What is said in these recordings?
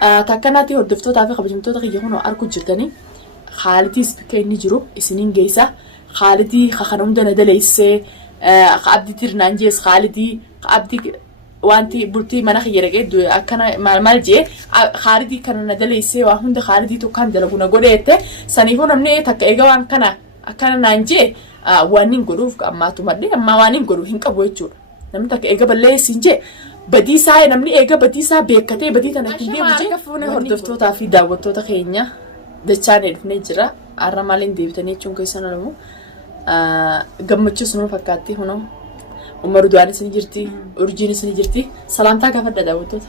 takkanati hordoftoota fi kabajamtoota kiyya kunoo arku jirtanii Khaalidiis bika inni jiru isiniin geessa Khaalidii kan hunda na daleessee abdii tirnaan jees Khaalidii abdii wanti bultii mana kiyya dhaqee akkana maal jee Khaalidii kan na daleessee waa hunda Khaalidii tokkaan dalagu na godheette saniifuu namni takka eega waan kana akkana naan jee waan hin godhuuf ammaatu madde amma waan hin godhu hin qabu jechuudha namni takka eega balleessin jee badiisaa namni eega badiisaa beekatee badii tana ittiin deemu jee hordoftootaa fi daawwattoota keenya dachaan dhufnee jira har'a maaliin deebitanii jechuun keessan olamu gammachuus nu fakkaatti hunoo Umar Duwaanis ni jirti Urjiinis ni jirti salaamtaa gaafadha daawwattoota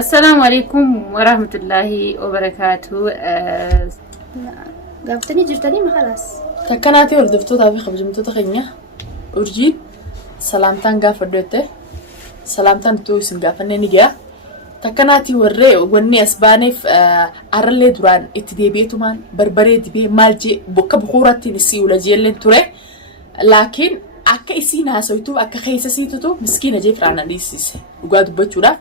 Assalamu alaikum wa rahmatullahi wa barakatuh gaaftanii jirtanii maxalaas takkanaati hordoftootaa fi kabajamtoota keenya Urjiin salaamtaan gaafadhootte salaamtaan tu isin gaafannee ni gaa takkanaati warree wanni asbaaneef arallee duraan itti deebi'etumaan barbaree dibee maal jee bokka bukuurattiin isii ula jeelleen ture laakiin akka isiin haasoytu akka keessa siitutu miskiina jee firaan dhiisise dhugaa dubbachuudhaaf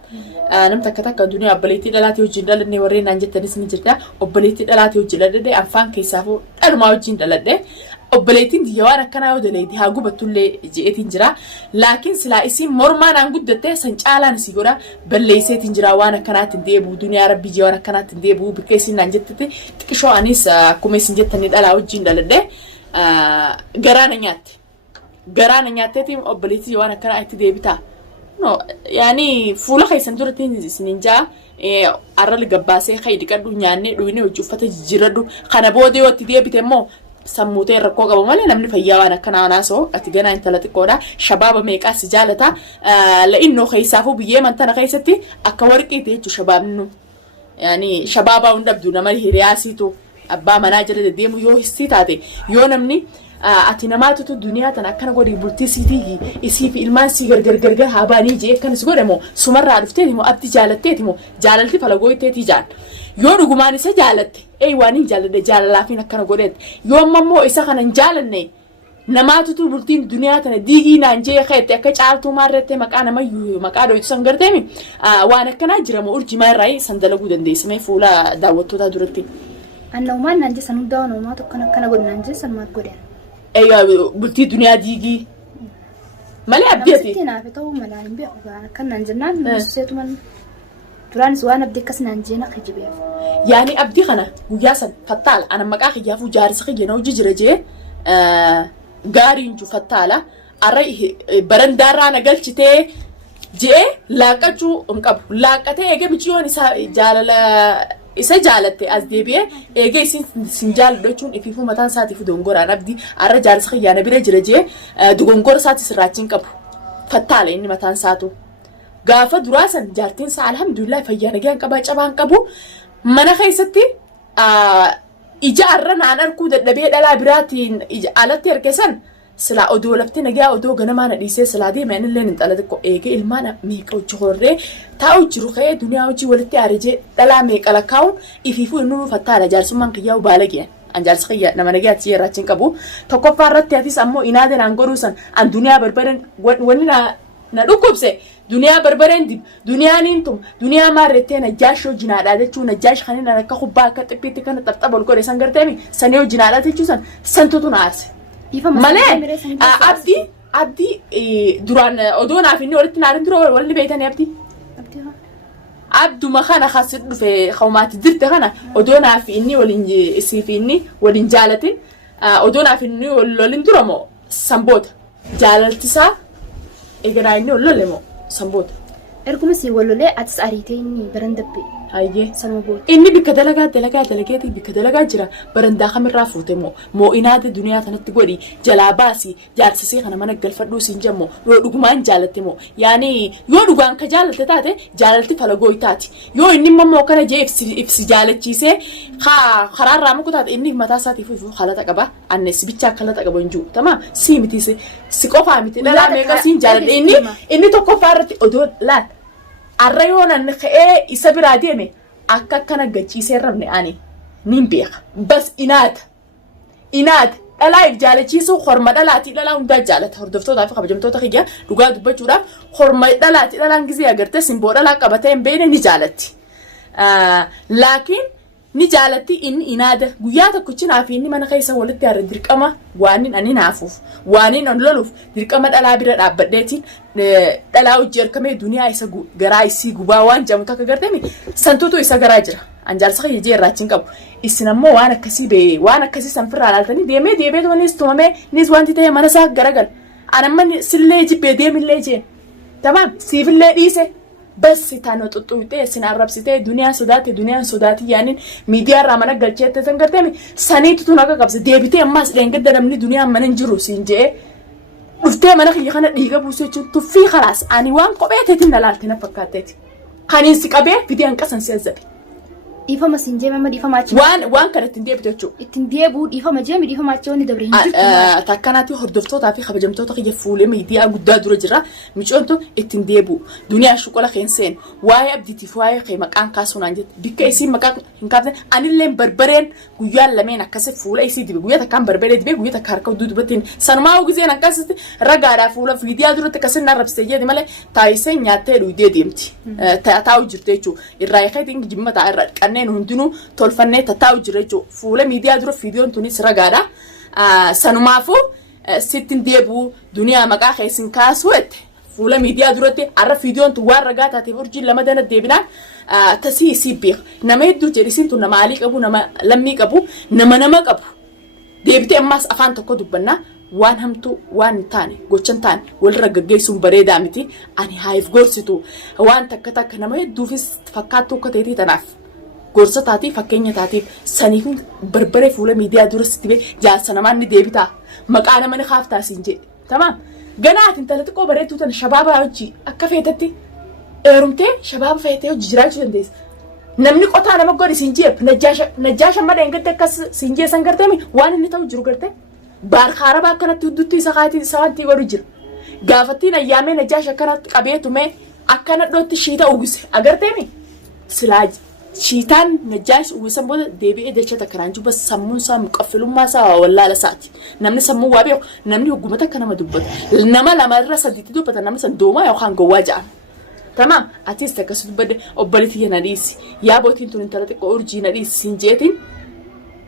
namni takka duniyaa obboleettii dhalaatii wajjin dhaladhee warreen naan jettanis ni jirta obboleettii dhalaatii wajjin dhaladhee afaan keessaafuu dhalumaa wajjin dhaladhee obboleettiin diyyawaan akkanaa yoo daleeti haa gubattullee je'eetiin jira laakiin silaa isiin mormaan guddatte san caalaan isii godha balleesseetiin jira waan akkanaatti deebi'u duniyaa rabbii jee waan akkanaatti deebi'u bikka isiin naan jettete xiqqishoo anis akkuma isin jettanii dhalaa wajjin dhaladhee garaana nyaatteetiin obboleettii waan akkanaa itti deebita no yaani fuula keessan duratti isiniin jaa arral gabbaasee khaydi qadhu nyaannee dhuyne hojii uffata jijjiiradhu kana booda yoo itti deebite immoo sammuutee rakkoo qaba malee namni fayyaa waan akkanaa naasoo ati ganaa intala xiqqoodha shabaaba meeqaas jaalata la'innoo keessaafuu biyyee mantana keessatti akka warqiiti jechuu shabaabnu yaani shabaabaa hundabdu nama hiriyaasiitu abbaa manaa jala deddeemu yoo histii taate yoo namni ati namaatutu duniyaa tana akkana godhi bultii siitii isii fi ilmaan sii gargar habaanii jee akkanis godhamoo sumarraa dhufteeti moo abdi jaalatteeti moo jaalalti falagooyteeti jaan yoo dhugumaan isa jaalatte waan hin jaaladhe jaalalaafiin akkana godheette yoo ammoo isa kana hin jaalanne namaatutu bultiin duniyaa tana diigii naan jee keette akka caaltuu maarrettee maqaa namayyuu maqaa dhoytu san garteemi waan akkanaa jiramoo urjimaa irraa san dalaguu dandeessimee fuula daawwattootaa duratti. Annaumaan naan jesan hundaa wanaumaa tokko akkana godhu naan jesan maal godhan. Bultii duniyaa diigii malee abdiiti. Namni naaf ta'uu malaa hin beeku kan naan jennaan seetu man duraanis waan abdii akkas naan jeen akka jibeef. Yaani abdii kana guyyaa san fattaala ana maqaa kiyyaafuu jaarsa kiyya na hojii jira jee gaariin ju fattaala arra barandaarraa na galchitee jee laaqachuu hin qabu laaqatee eegee michiyoon isaa jaalala. Isa jaalatte as deebi'ee eegee isin jaaladhu jechuun ifiifuu mataan isaatiif dogongoraan abdii arra jaarsa kiyyaana bira jira jee dogongora isaatis irraachiin qabu fattaala inni mataan isaatu gaafa duraa san jaartiin isaa alhamdulillah fayyaa nagaan qabaa cabaan qabu mana keessatti ija arra naan arkuu dadhabee dhalaa biraatiin alatti ergesan silaa odoo lafti nagaa odoo ganamaa na dhiisee silaa deemee illee hin xala xiqqoo eegee ilmaan meeqa hojii horree taa'u jiru ka'ee duniyaa hojii walitti aarejee dhalaa meeqa lakkaa'uun ifiifuu inni fattaala jaarsummaan kiyyaa'u baala ga'an an jaarsa kiyya nama nagaatti yeraachiin qabu tokkoffaa irratti atis ammoo inaade naan godhuu san an duniyaa barbaadan wanni na dhukkubse duniyaa barbaadan dib duniyaa niintum duniyaa maarrettee najjaash hojinaadhaa jechuun najjaash kanin akka kubbaa akka xiphiitti kana xapxabol godhe san garteemi sanii hojinaadhaa jechuun santutu na aarse. Malee abdii duraan odoo naaf inni walitti naarin dura walli beeytanii abdii. Abduma kana kasit dhufe qawmaati dirte kana odoo naaf inni waliin isiif inni waliin jaalatin odoo naaf inni waliin dura moo samboota jaalaltisaa egaa inni walolle moo samboota. Erguma si walolee atis ariitee inni barandabbe. Hayyee sama boota. Inni bikka dalagaa bikka dalagaa jira barandaa kamirraa fuute moo inaate duniyaa tanatti godhi jalaa baasi jaarsisee kana mana galfadhuu siin jammoo yoo dhugumaan jaalatte moo yaani yoo dhugaan ka jaalatte taate jaalalti falagoo taati yoo inni immoo kana jee ibsi jaalachiisee karaarraa muku taate inni mataa isaatiif ifuu halata qaba annes bichaa halata qaba hin jiru tamaa sii miti si qofaa miti dhalaa meeqa siin jaaladhe inni tokkoffaa irratti odoo laal. Arra yoonan ka'ee isa biraa deeme akka akkana gachiisee rabne ani nin beeka bas inaata dhalaa jaalachiisuu horma dhalaatii dhalaa hundaa jaalata hordoftootaa fi kabajamtoota kiyya dhugaa dubbachuudhaaf horma dhalaati dhalaan gizee agartee simboo dhalaa qabatee hin beekne ni jaalatti laakiin ni jaalatti inni inaada guyyaa tokkochinaa fi inni mana keessa walitti haara dirqama waanin ani naafuuf waanin on loluuf dirqama dhalaa bira dhaabbadheetiin dhalaa hojii harkamee duniyaa isa garaa isii gubaa waan jamu takka garteemi santuutu isa garaa jira anjaarsa kiyya jee irraachiin qabu isin ammoo waan akkasii bee waan akkasii sanfirraa laaltanii deemee tumanis tumamee nis wanti ta'e mana isaa garagal anamman sillee jibbee deemillee jeen tamam siifillee dhiise بس تانو تطويته سنعرب سته دنيا صداتي يعني ميديا رامنا قلتشة تنقرتني سنيت توناك قبض ديبتي أما سلين قدر من الدنيا من نجرو سنجة وفتة منا خلي خنا ديجا بوسة تفي خلاص أنا وان قبيت تندلالتنا فكرتي خانين سكابه بدي أنكسر سيزبي إيفا ما سنجة ما إيفا ما تشوف وان كانت تنديه بتوجو التنديه بود إيفا ما جامد إيفا ما تشوني دبرين تكناتي هردفتو تعرفي خبجمتو تخي فولة ميديا قدّا درجرة مش أنتو التنديه بو دنيا شوكولا خنسين واي أبدي تفواي خي مكان كاسون عندي بيك إيسي مكان هنكابن أنا اللي بربرين قويا لمين أكسر فولة إيسي دبي قويا تكان بربرين دبي قويا تكاركو دود بتين سنما وجزين أكسر رجع فولة في ميديا درجة تكسر نرب سيجي دي ماله تايسين ياتي لودي ديمتي تاو جرتيجو الرايخة دين جمّة تعرض كأنه هندونو تولفنة تاو جرتيجو فولة ميديا درجة فيديو تونس رجع سنمافو ستين ديبو دنيا مكان خيسين كاسوت فولا ميديا دروتي عرف فيديو انتو وار رجعت تفرجي لما دنا ديبنا تسي سيبيخ نما يدو جريسين تو نما عليك ابو نما لميك ابو نما ابو ديبتي اماس افان تكو دبنا وان همتو وان تاني غوچن تاني والرجع سون بريدا متي اني هايف غورسيتو وان تكتك نما يدو فيس فكاتو كتيتي تناف غورسة تاتي فكينيا تاتي سنيكون بربري فولا ميديا دروستي جال سنمان ديبتا مكانا من خاف تاسينجي تمام جنات انت لتكو بريتو تن شباب اوجي اكفيتتي ارمتي شباب فيتي وجراجو انديس نمني قطا انا مغوري سينجي نجاش ما دنگت كس سينجي سانغرتمي وان ني تو جرو غرتي بار خاربا كانت تدتي سخاتي سانتي ورجر غافتي نيامي نجاش كانت قبيتو مي اكنا دوت شيتا اوغس اغرتمي سلاج شيطان نجاش وسمو ديبي دچ تكرانجو بس سمون سام قفلوا ما سا ولا لساتي نمني سمو وابيو نمني حكومتا كنا مدبت نما لما رسدتي دوبتا نمني سندوما يا خان غواجا تمام اتيست كسد بد اوبلتي ناديس يا بوتين تون تلت اورجي ناديس سنجيتين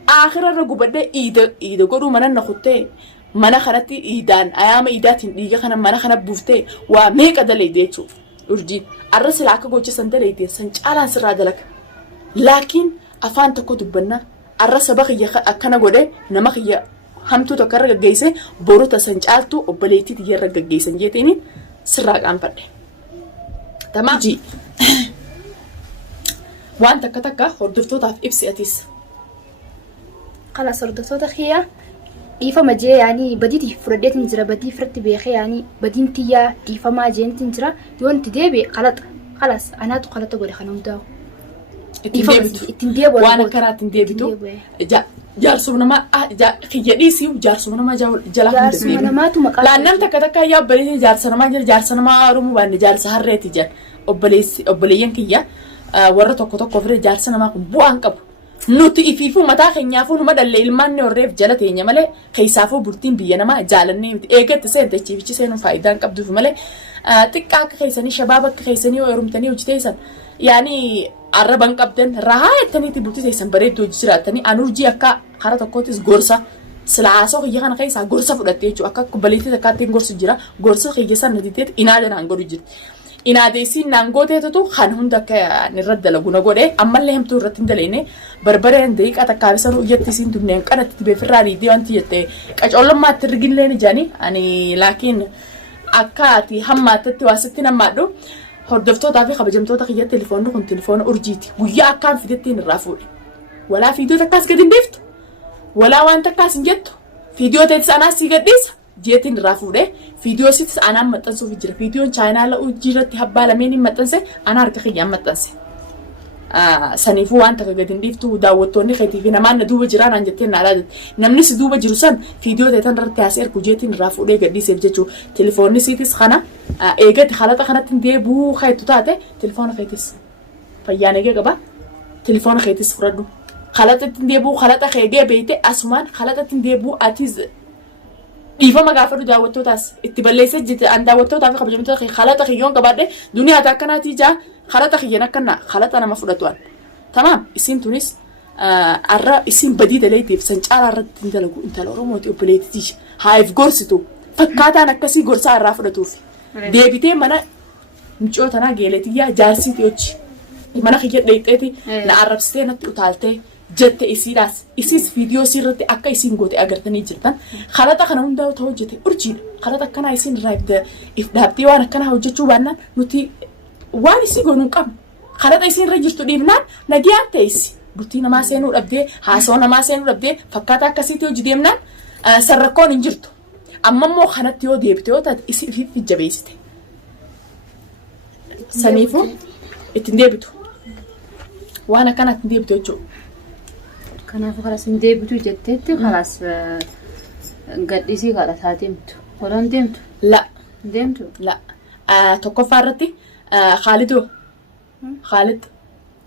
اخر رغو بد ايد غورو من نخوتي من خرتي ايدان ايام ايداتين ديغا خنا من خنا بوفتي وا ميقا دليديچو اورجي ارس لاكا غوچ سندليدي سنچالا سرادلك لكن أفان تكو دبنا الرأس بقي أكنا قولي نمخي همتو تكرر جيسة بورو تسنجالتو وبليتي تيرر جيسة جيتيني سراق عم بدي تمام جي وان تكا هردفتو تاف إبسي أتيس خلاص هردفتو تخيا إيفا ما جي يعني بديتي فرديت نجرا بدي فرت بيخي يعني بدين تيا إيفا ما جي نتنجرا يون تديبي خلاص أنا تو خلطو قولي خنوم داو التنديب وانا كرات تنديبتو جارسونا ما خياديسي وجارسونا ما جارسونا ما تو مقال لا نمت كذا يا بلي جارسونا ما روم وان جارس هريتي جان وبليين كيا ورتو كتو فري جارسونا ما بو انكب نوت إفيفو متى خنيافو نما دليل مان نوريف جلتي نمله خيسافو بورتين بيانا ما جالني إيجت سنت تشيفي سنو فايدان كبدو فمله تكاك خيساني شبابك خيساني ويرمتني وجتيسن يعني عربان قبضن راهاي تاني تبوتي زي سنبريد دوجرا تاني انورجي اكا خارا تكوتيس غورسا سلاسو يغان خيسا غورسا فدتيچو اكا كبليتي تكاتين غورس جرا غورس خيجسا نديتيت انادن انغورجيت inaadesi nangote to khan hunda ka nirad laguna gode amma lehem to ratin dalene barbaren deik atakabisan uyatti sin dunnen qanat be firari di anti yette qacolma tirgin len jani ani lakin akati hammatati wasattina mado hordofto tafi khabajamto taqiya telefon urjiti guya kan fidetin rafud wala video takas gadin deft wala wan takas njet video tet ana sigadis جيتين رافوده فيديو سيتس أنا متنسو في جرا فيديو China لا وجرت هبالة ميني متنسه أنا أركخ يام متنسه سنيفو أنت كقدين ديفتو داوتوني خيتي فينا ما ندوب جران عن جتين على نمنيس دوب جروسان فيديو تيتان رتاسير كوجيتين رافوده قدي سيبجتشو تلفوني سيتس خنا إيجت خلاطة خنا تندي بو خيتو تاته تلفون خيتس فيانة جا كبا تلفون خيتس فردو خلاطة تندي بو خلاطة خيجي بيته أسمان خلاطة تندي بو أتيز إيفا ما قافلو داوتو تاس اتبليسة جت عند داوتو تافي خبجمتو خي خلاطة خيون كبارده دنيا تاكنا تيجا خلاطة خينا كنا خلاطة أنا مفروض توان تمام isin tunis arra isin badii daleetiif san caalaa irratti hin dalagu intala Oromooti obboleettii haayif gorsitu fakkaataan akkasii gorsaa irraa fudhatuuf deebitee mana mucoo tanaa geeletiyyaa jaarsiiti hojii mana kiyya dheexxeeti na arrabsitee natti utaaltee jette isiidhaas isis viidiyoo sirratti akka isin goote agartanii jirtan khalata kana hundaa ta'uu hojjete urjiidha khalata akkanaa isin irraa if dhaabdee waan akkanaa hojjechuu baannaan nuti waan isii goonuu hin qabnu khalata isin irra jirtu dhiibnaan nagiyaan ta'isi bultii namaa seenuu dhabdee haasawaa namaa seenuu dhabdee fakkaata akkasiitti hojii deemnaan sarrakkoon hin jirtu amma immoo kanatti yoo deebite yoo taate isi ifiif jabeessite saniifuu ittiin deebitu waan akkanaa ittiin deebitu jechuudha. Kanaafuu karas hin deebitu jetteetti karas gadhiisii kadhataa deemtu. Holaan deemtu? La. Deemtu? La. Tokkoffaa irratti Khaalidoo. Khaalid.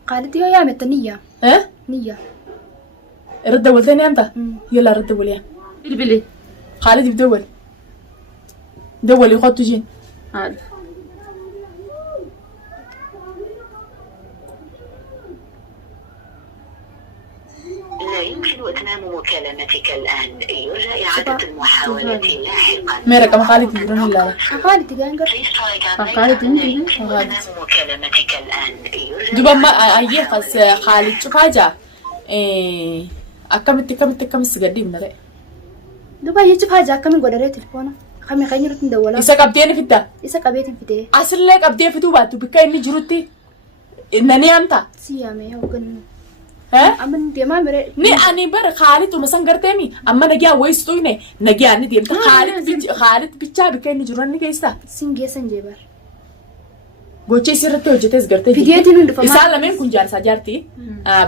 Khaalid yoo yaametta niyyaa. Niyyaa. Irratti dawwaltee ni amtaa? Yalla irratti dawwalee. Bilbili. Khaalid dawwal. Dawwalii qottu jiin. لا يمكن إتمام مكالمتك الآن يرجى إعادة المحاولة لاحقا. ما رقم خالد يقولون لا لا. Khaalid gaangar. خالد إتمام مكالمتك الآن يرجى. دوبا ما أيه خس خالد شوف حاجة. أكمل سجدي من ذا. Duba jechuuf haja akkamiin godharee telefoona kami kan jirutti dawwala Isa qabdeen fidda. isa qabeetiin fidee Asirlee qabdee fiduu baattu bikka inni jirutti nani amta. siyaame hoggannu Eh? amma deemaa mire Ni ani bar Khalid tuma san garteemi amma nagiyaa wayistuu ne nagiyaa ni deemta Khalid bichaa bikka inni jiru ni keessa. sin geessan jeebar Gochii sirriitti hojjetes gartee. Figeetiin hundufamaa. Isaan lameen kun jaarsaa jaartii.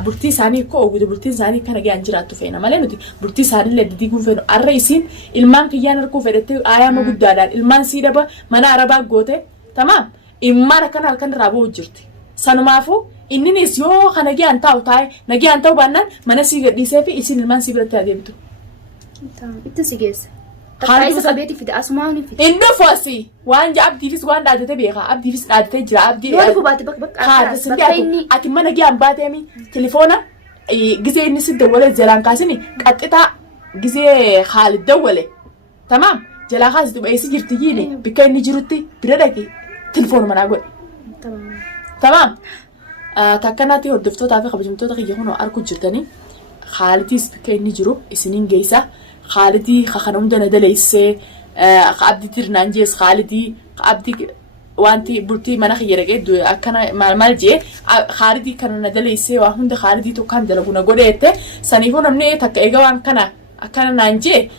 Bultii isaanii koo oguutu bultiin isaanii kana ga'an jiraattu feena malee nuti bultii isaanii illee diddiiguu feenu arra isiin ilmaan kiyyaan harkuu fedhattee ayyaama guddaadhaan ilmaan sii daba mana arabaa goote tamaam immaan akkana halkan irraa ba'uu jirti. Sanumaafuu inninis yoo kana ga'an taa'u taa'e nagayaan ta'uu baannaan mana sii gadhiisee fi isiin ilmaan sii biratti adeemtu. itti si geessa Khaalid isa qabeetiin fide asumaan fide Inni fosi waan abdiifis waan dhaadate beeka abdiifis dhaadate jira abdii. yoo dhufu baate bakka bakka inni ati mana giyaan baateemi telefoona gizee inni si dawwale jalaan kaasini qaxxitaa gizee Khaalid dawwale tamaam jalaa kaas dubeessi jirti yiini bikka inni jirutti bira dhaqi telefoona manaa godhe tamaam takkanaatti hordoftootaa fi kabajamtoota kiyya kunoo arku jirtanii Khaalidis bikka inni jiru isiniin geessa Khaalidii kana hunda na daleessee abdii tirnaan jees Khaalidii abdii wanti bultii mana kiyya dhaqee akkana maal jee Khaalidii kana na daleessee waa hunda Khaalidii tokkaan dalagu na godheette saniifuu namni takka egaa waan kana akkana naan jee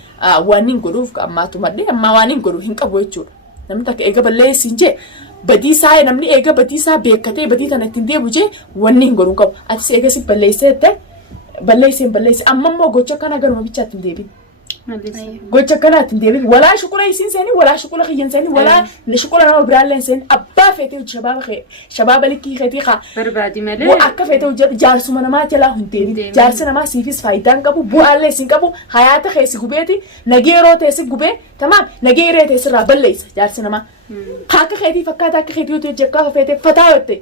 waan hin godhuuf ammaatu madde amma waan hin godhu hin qabu jechuudha namni takka egaa balleessin jee badii isaa namni egaa badii isaa beekatee badii tana ittiin deebu jee wanni hin godhu qabu atis egaa si balleesseette balleessi amma immoo gocha kana garuma bichaatti hin deebin. Gocha kanaatiin deebiin walaa shuqula isiin seeni walaa shuqula kiyyan seeni walaa shuqula nama biraalleen seeni abbaa feetee shabaaba likkii keetii kaa barbaadi malee akka feetee hojjetu jaarsuma namaa jalaa hin deebiin jaarsi namaa siifis faayidaan qabu bu'aallee siin qabu hayaata keessi gubeeti nageeroo teessi gubee tamaam nageeree teessirraa balleessa jaarsi namaa akka keetii fakkaata akka keetii hojii hojjekkaa feetee fataa yotte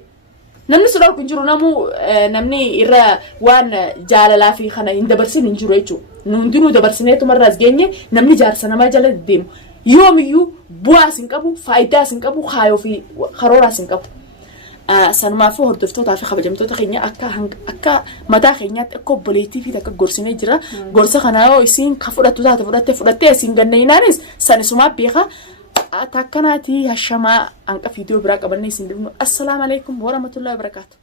namni sun kun jiru namni irra waan jaalalaa fi kana hin dabarsin hin jiru jechuudha. Hundinuu dabarsineetu marraas geenye namni jaarsa namaa jala deemu yoomiyyuu bu'aas hin qabu faayidaas hin qabu kaayoo fi karooraas hin qabu. Sanumaafuu hordoftootaa fi kabajamtoota keenya akka mataa keenyaatti akka obboleettii fi akka gorsinee jira. Gorsa kana yoo isiin ka fudhattu taate fudhattee isiin gannainaanis sanisumaa beekaa. Takkanaati hashamaa hanqa viidiyoo biraa qabannee isin dhufnu. Assalaamu alaikum warahmatullahi wabarakatuh.